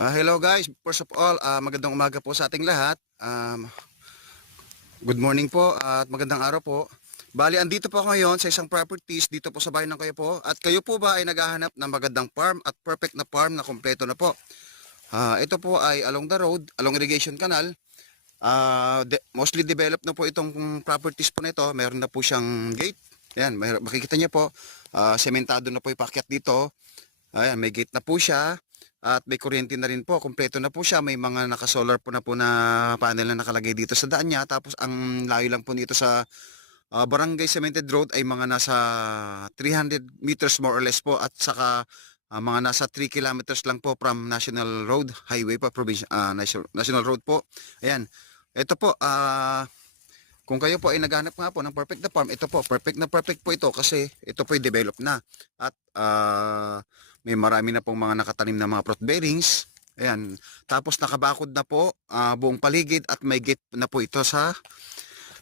Hello guys, first of all, magandang umaga po sa ating lahat. Good morning po at magandang araw po. Bali, andito po ako ngayon sa isang properties dito po sa bahay ng kayo po. At kayo po ba ay naghahanap ng magandang farm at perfect na farm na kompleto na po? Ito po ay along the road, along irrigation canal. Mostly developed na po itong properties po nito. Meron na po siyang gate. Ayan, makikita niyo po, sementado na po yung paakyat dito. Ayan, may gate na po siya. At may kuryente na rin po, kompleto na po siya. May mga naka-solar po na panel na nakalagay dito sa daan niya. Tapos ang layo lang po nito sa Barangay Cemented Road ay mga nasa 300 meters more or less po. At saka mga nasa 3 kilometers lang po from National Road, Highway po, National Road po. Ayan, ito po, kung kayo po ay naghanap nga po ng perfect na farm, ito po, perfect po ito kasi ito po ay develop na. At may marami na pong mga nakatanim na mga fruit bearings. Ayan. Tapos nakabakod na po buong paligid at may gate na po ito sa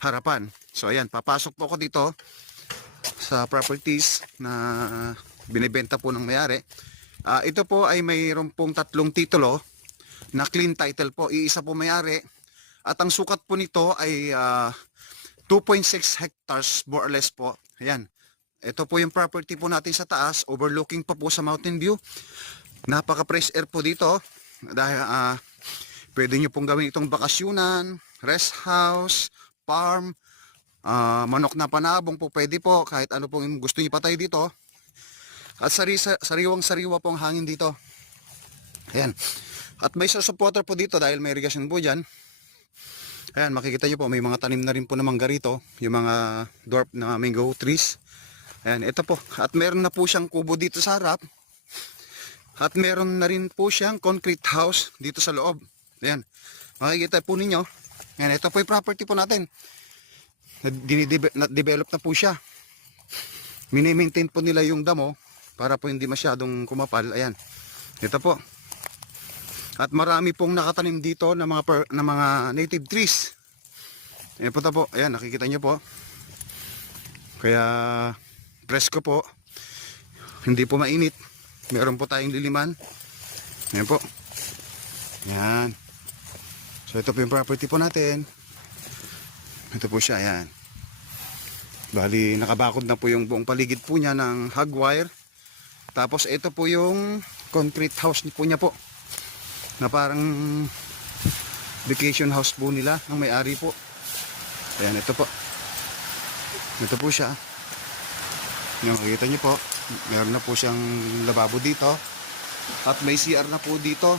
harapan. So ayan, papasok po ako dito sa properties na binibenta po ng may-ari. Ito po ay mayroon pong 3 titulo na clean title po. Iisa po may-ari. At ang sukat po nito ay 2.6 hectares more or less po. Ayan. Ito po yung property po natin sa taas, overlooking pa po sa Mountain View. Napaka fresh air po dito. Dahil pwede nyo pong gawin itong bakasyunan, rest house, farm, manok na panabong po pwede po. Kahit ano pong gusto nyo patay dito. At sariwang-sariwa pong hangin dito. Ayan. At may source of water po dito dahil may irrigation po dyan. Ayan, makikita nyo po may mga tanim na rin po na mangga rito. Yung mga dwarf na mango trees. Ayan, ito po. At meron na po siyang kubo dito sa harap. At meron na rin po siyang concrete house dito sa loob. Ayan, makikita po ninyo. Ayan, ito po yung property po natin. Na-develop na po siya. Mini-maintain po nila yung damo para po hindi masyadong kumapal. Ayan, ito po. At marami pong nakatanim dito na mga native trees. Ayan po. Ayan, nakikita nyo po. Kaya presko po. Hindi po mainit. Meron po tayong liliman. Ayan po. Ayan. So ito po yung property po natin. Ito po siya. Ayan. Bali, nakabakod na po yung buong paligid po niya ng hog wire. Tapos ito po yung concrete house po niya po. Na parang vacation house po nila ng may-ari po. Ayan, ito po. Ito po siya. Yung makikita nyo po, meron na po siyang lababo dito. At may CR na po dito.